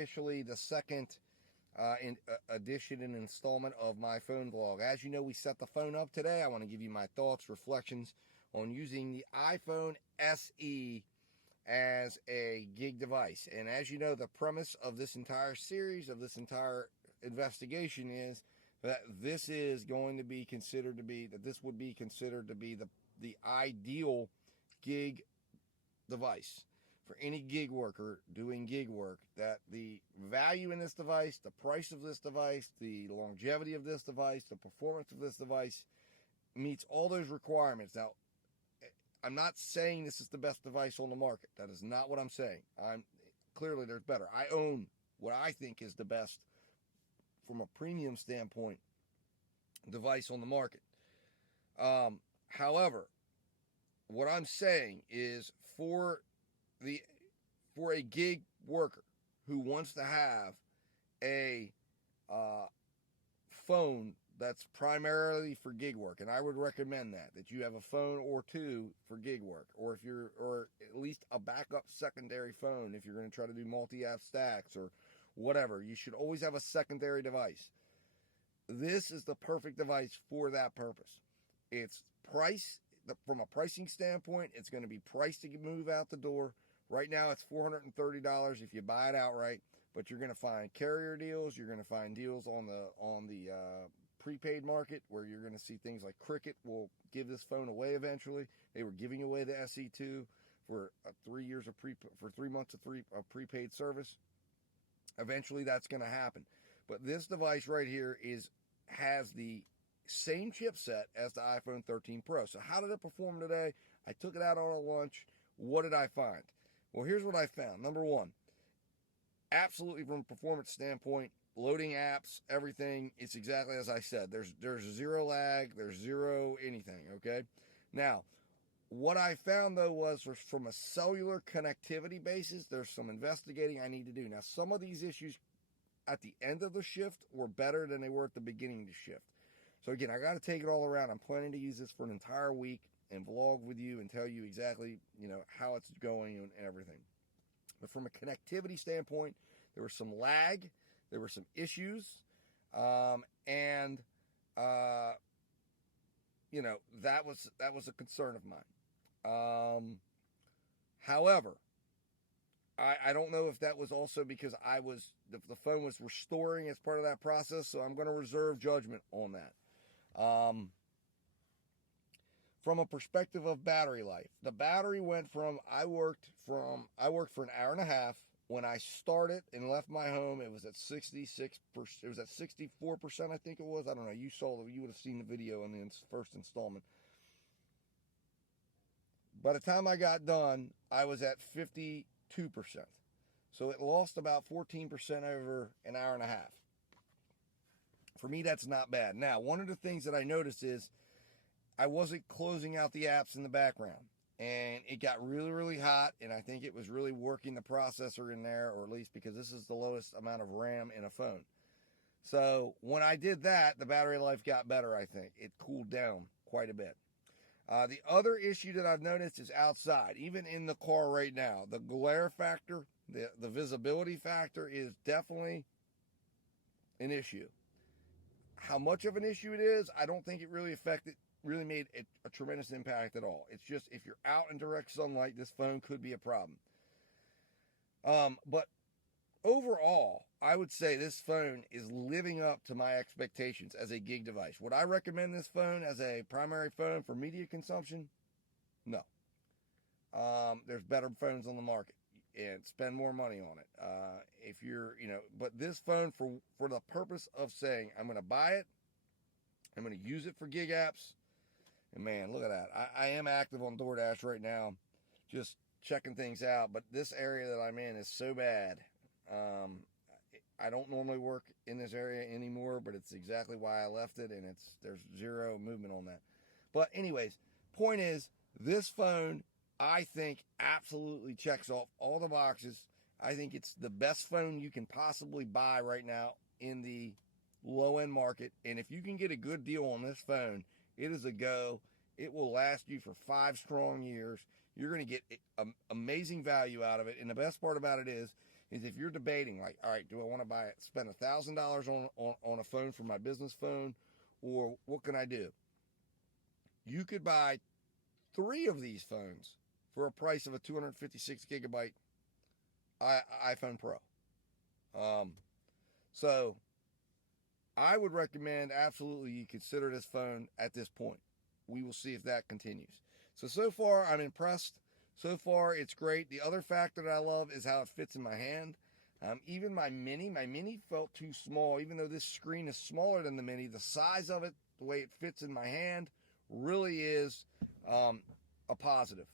officially the second edition and installment of my phone vlog. As you know, we set the phone up today. I want to give you my thoughts, reflections on using the iPhone SE as a gig device. And as you know, the premise of this entire series, of this entire investigation, is that this is going to be considered to be, that this would be considered to be the ideal gig device for any gig worker doing gig work, that the value in this device, the price of this device, the longevity of this device, the performance of this device meets all those requirements. Now, I'm not saying this is the best device on the market. That is not what I'm saying. Clearly there's better. I own what I think is the best from a premium standpoint device on the market. However, what I'm saying is for a gig worker who wants to have a phone that's primarily for gig work, and I would recommend that you have a phone or two for gig work, or at least a backup secondary phone if you're going to try to do multi-app stacks or whatever. You should always have a secondary device. This is the perfect device for that purpose. It's from a pricing standpoint, it's going to be priced to move out the door. Right now, it's $430 if you buy it outright, but you're going to find carrier deals. You're going to find deals on the prepaid market where you're going to see things like Cricket will give this phone away eventually. They were giving away the SE2 for 3 months of prepaid service. Eventually, that's going to happen. But this device right here has the same chipset as the iPhone 13 Pro. So how did it perform today? I took it out on a lunch. What did I find? Well, here's what I found. Number one, absolutely from a performance standpoint, loading apps, everything, it's exactly as I said. There's zero lag, there's zero anything, okay? Now, what I found, though, was from a cellular connectivity basis, there's some investigating I need to do. Now, some of these issues at the end of the shift were better than they were at the beginning of the shift. So, again, I got to take it all around. I'm planning to use this for an entire week and vlog with you and tell you exactly, how it's going and everything. But from a connectivity standpoint, there was some lag, there were some issues, that was a concern of mine. However, I don't know if that was also because the phone was restoring as part of that process, so I'm going to reserve judgment on that. From a perspective of battery life, the battery went from, I worked for an hour and a half. When I started and left my home, it was at 66%. It was at 64%, I think it was. I don't know. You would have seen the video in the first installment. By the time I got done, I was at 52%. So it lost about 14% over an hour and a half. For me, that's not bad. Now, one of the things that I noticed is I wasn't closing out the apps in the background. And it got really, really hot, and I think it was really working the processor in there, or at least because this is the lowest amount of RAM in a phone. So when I did that, the battery life got better, I think. It cooled down quite a bit. The other issue that I've noticed is outside, even in the car right now. The glare factor, the visibility factor is definitely an issue. How much of an issue it is, I don't think it really made a tremendous impact at all. It's just if you're out in direct sunlight, this phone could be a problem. But overall, I would say this phone is living up to my expectations as a gig device. Would I recommend this phone as a primary phone for media consumption? No. There's better phones on the market and spend more money on it. But this phone for the purpose of saying, I'm going to buy it, I'm going to use it for gig apps. And man, look at that. I am active on DoorDash right now, just checking things out. But this area that I'm in is so bad. I don't normally work in this area anymore, but it's exactly why I left it. And there's zero movement on that. But anyways, point is, this phone, I think, absolutely checks off all the boxes. I think it's the best phone you can possibly buy right now in the low-end market. And if you can get a good deal on this phone, it is a go. It will last you for 5 strong years. You're going to get amazing value out of it. And the best part about it is is if you're debating, like, all right, do I want to spend $1,000 on a phone for my business phone, or what can I do? You could buy 3 of these phones for a price of a 256 gigabyte iPhone Pro. So I would recommend absolutely you consider this phone at this point. We will see if that continues. So far I'm impressed. So far it's great. The other factor that I love is how it fits in my hand. Even my mini felt too small. Even though this screen is smaller than the mini, the size of it, the way it fits in my hand, really is a positive.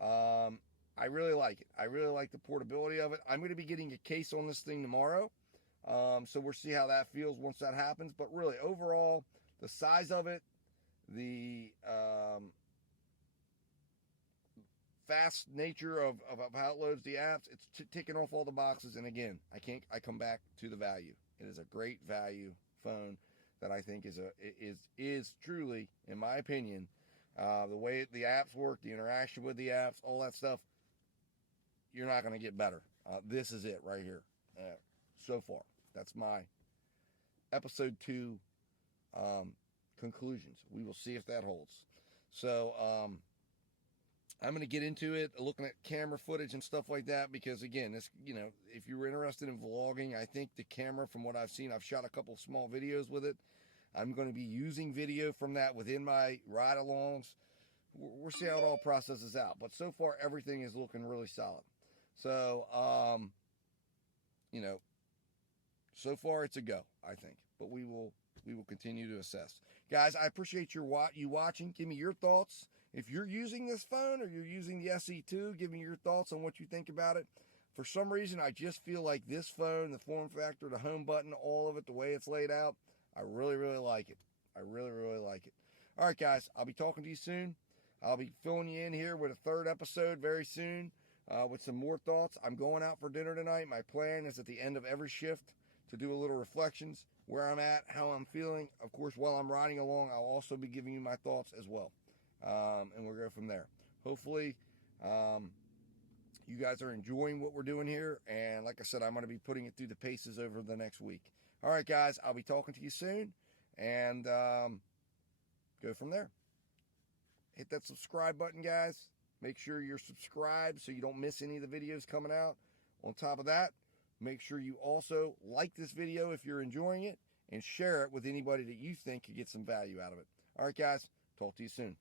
I really like it. I really like the portability of it. I'm going to be getting a case on this thing tomorrow. So we'll see how that feels once that happens. But really, overall, the size of it, the fast nature of how it loads the apps, it's ticking off all the boxes. And again, I come back to the value. It is a great value phone that I think is truly, in my opinion, the way the apps work, the interaction with the apps, all that stuff, you're not going to get better. This is it right here. So far, that's my episode 2 conclusions. We will see if that holds. So I'm going to get into it, looking at camera footage and stuff like that, because again, this, if you were interested in vlogging, I think the camera, from what I've seen, I've shot a couple of small videos with it. I'm going to be using video from that within my ride-alongs. We'll see how it all processes out. But so far, everything is looking really solid. So, so far it's a go, I think. But we will continue to assess. Guys, I appreciate you watching. Give me your thoughts. If you're using this phone or you're using the SE2, give me your thoughts on what you think about it. For some reason, I just feel like this phone, the form factor, the home button, all of it, the way it's laid out, I really, really like it. I really, really like it. All right, guys, I'll be talking to you soon. I'll be filling you in here with a 3rd episode very soon with some more thoughts. I'm going out for dinner tonight. My plan is at the end of every shift to do a little reflections, where I'm at, how I'm feeling. Of course, while I'm riding along, I'll also be giving you my thoughts as well. And we'll go from there. Hopefully, you guys are enjoying what we're doing here. And like I said, I'm going to be putting it through the paces over the next week. All right, guys, I'll be talking to you soon. And go from there. Hit that subscribe button, guys. Make sure you're subscribed so you don't miss any of the videos coming out. On top of that, make sure you also like this video if you're enjoying it, and share it with anybody that you think could get some value out of it. All right, guys, talk to you soon.